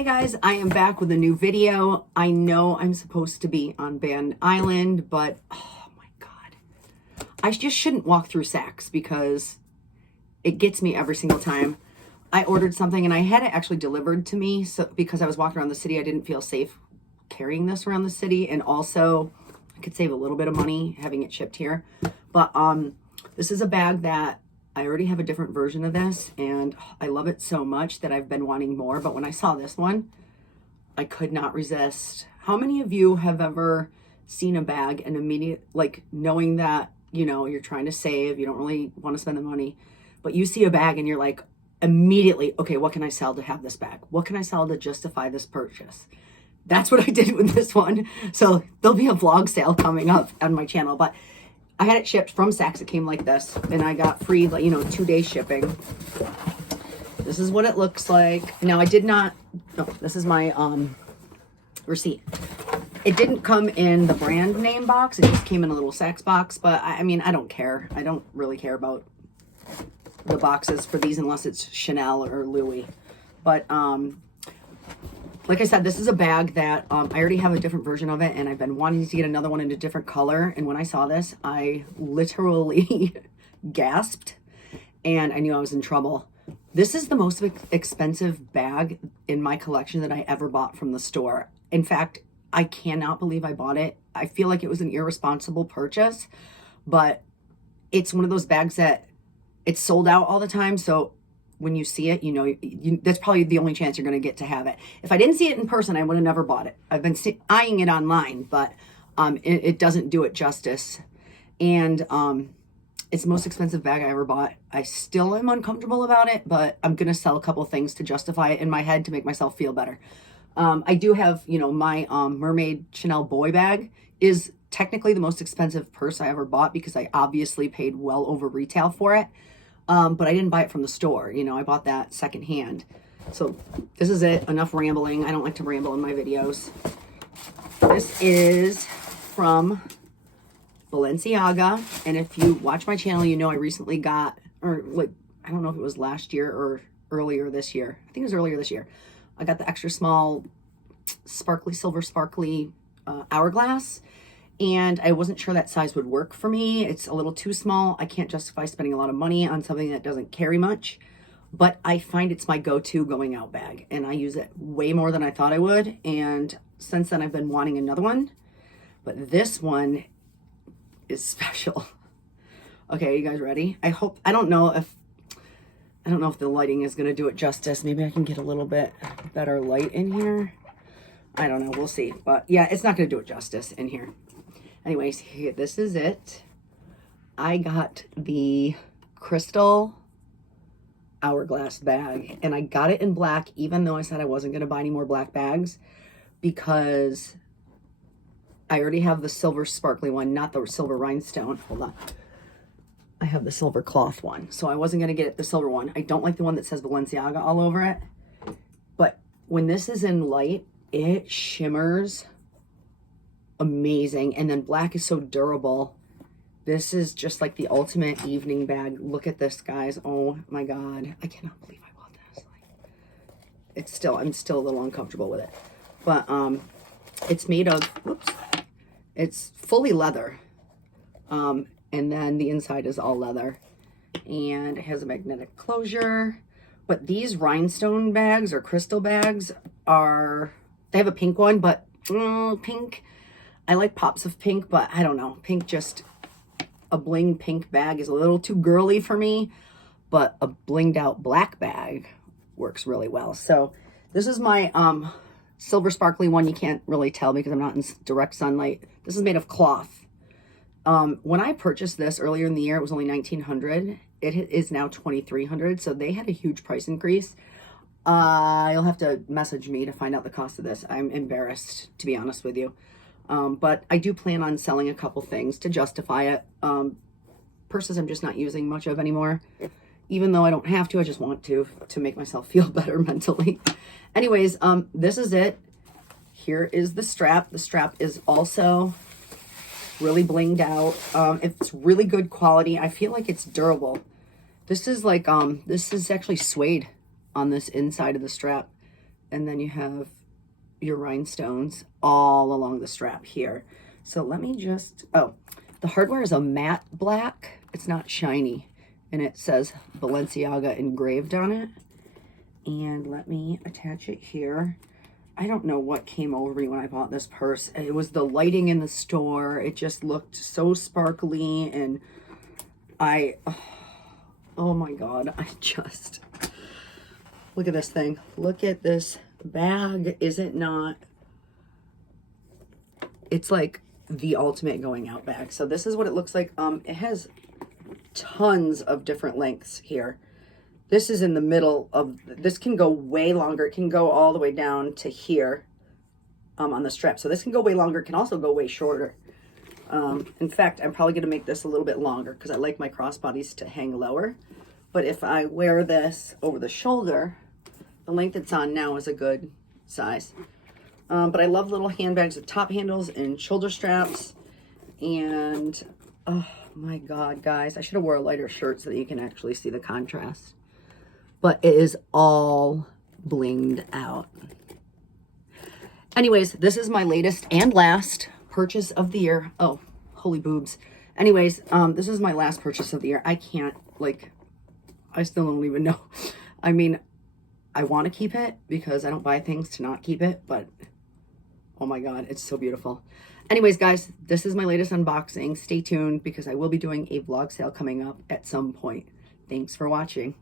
Hey guys, I am back with a new video. I know I'm supposed to be on Band Island, but oh my God. I just shouldn't walk through Saks because it gets me every single time. I ordered something and I had it actually delivered to me because I was walking around the city. I didn't feel safe carrying this around the city, and also I could save a little bit of money having it shipped here. But this is a bag that I already have a different version of this, and I love it so much that I've been wanting more. But when I saw this one, I could not resist. How many of you have ever seen a bag and like knowing that, you know, you're trying to save, you don't really want to spend the money, but you see a bag and you're like, immediately, okay, what can I sell to have this bag? What can I sell to justify this purchase? That's what I did with this one. So there'll be a vlog sale coming up on my channel, but I had it shipped from Saks. It came like this, and I got free, 2-day shipping. This is what it looks like. Now I did not, this is my receipt. It didn't come in the brand name box. It just came in a little Saks box, but I mean, I don't care. I don't really care about the boxes for these unless it's Chanel or Louis. But like I said, this is a bag that I already have a different version of it, and I've been wanting to get another one in a different color. And when I saw this, I literally gasped, and I knew I was in trouble. This is the most expensive bag in my collection that I ever bought from the store. In fact, I cannot believe I bought it. I feel like it was an irresponsible purchase, but it's one of those bags that it's sold out all the time. So when you see it, that's probably the only chance you're going to get to have it. If I didn't see it in person, I would have never bought it. I've been eyeing it online, but it doesn't do it justice. And it's the most expensive bag I ever bought. I still am uncomfortable about it, but I'm going to sell a couple things to justify it in my head to make myself feel better. I do have, my mermaid Chanel boy bag is technically the most expensive purse I ever bought because I obviously paid well over retail for it. But I didn't buy it from the store. I bought that secondhand. So this is it. Enough rambling. I don't like to ramble in my videos. This is from Balenciaga. And if you watch my channel, I recently got, I don't know if it was last year or earlier this year. I think it was earlier this year. I got the extra small silver sparkly hourglass. And I wasn't sure that size would work for me. It's a little too small. I can't justify spending a lot of money on something that doesn't carry much. But I find it's my go-to going out bag. And I use it way more than I thought I would. And since then, I've been wanting another one. But this one is special. Okay, you guys ready? I don't know if the lighting is going to do it justice. Maybe I can get a little bit better light in here. I don't know. We'll see. But yeah, it's not going to do it justice in here. Anyways, here, this is it. I got the crystal hourglass bag, and I got it in black, even though I said I wasn't going to buy any more black bags because I already have the silver sparkly one, not the silver rhinestone. Hold on. I have the silver cloth one, so I wasn't going to get the silver one. I don't like the one that says Balenciaga all over it, but when this is in light, it shimmers amazing. And then black is so durable. This is just like the ultimate evening bag. Look at this, guys. Oh my God. I cannot believe I bought this. I'm still a little uncomfortable with it. But it's made of, it's fully leather. And then the inside is all leather. And it has a magnetic closure. But these rhinestone bags or crystal bags they have a pink one, but pink, I like pops of pink, but I don't know. Pink, just a bling pink bag is a little too girly for me, but a blinged out black bag works really well. So this is my silver sparkly one. You can't really tell because I'm not in direct sunlight. This is made of cloth. When I purchased this earlier in the year, it was only $1,900. It is now $2,300. So they had a huge price increase. You'll have to message me to find out the cost of this. I'm embarrassed, to be honest with you. But I do plan on selling a couple things to justify it. Purses I'm just not using much of anymore. Even though I don't have to, I just want to make myself feel better mentally. Anyways, this is it. Here is the strap. The strap is also really blinged out. It's really good quality. I feel like it's durable. This is like, this is actually suede on this inside of the strap. and then you have your rhinestones all along the strap here. So let me just, oh, the hardware is a matte black. It's not shiny, and it says Balenciaga engraved on it. And let me attach it here. I don't know what came over me when I bought this purse. It was the lighting in the store. It just looked so sparkly, and oh my God, look at this thing. Look at this bag. Is it not? It's like the ultimate going out bag. So this is what it looks like. It has tons of different lengths here. This is in the middle of, this can go way longer. It can go all the way down to here on the strap. So this can go way longer. It can also go way shorter. In fact, I'm probably going to make this a little bit longer because I like my crossbodies to hang lower. But if I wear this over the shoulder, the length it's on now is a good size. But I love little handbags with top handles and shoulder straps. And, oh my God, guys, I should have wore a lighter shirt so that you can actually see the contrast. But it is all blinged out. Anyways, this is my latest and last purchase of the year. Oh, holy boobs. Anyways, this is my last purchase of the year. I can't, like, I still don't even know. I mean, I want to keep it because I don't buy things to not keep it, but oh my God, it's so beautiful. Anyways, guys, this is my latest unboxing. Stay tuned because I will be doing a vlog sale coming up at some point. Thanks for watching.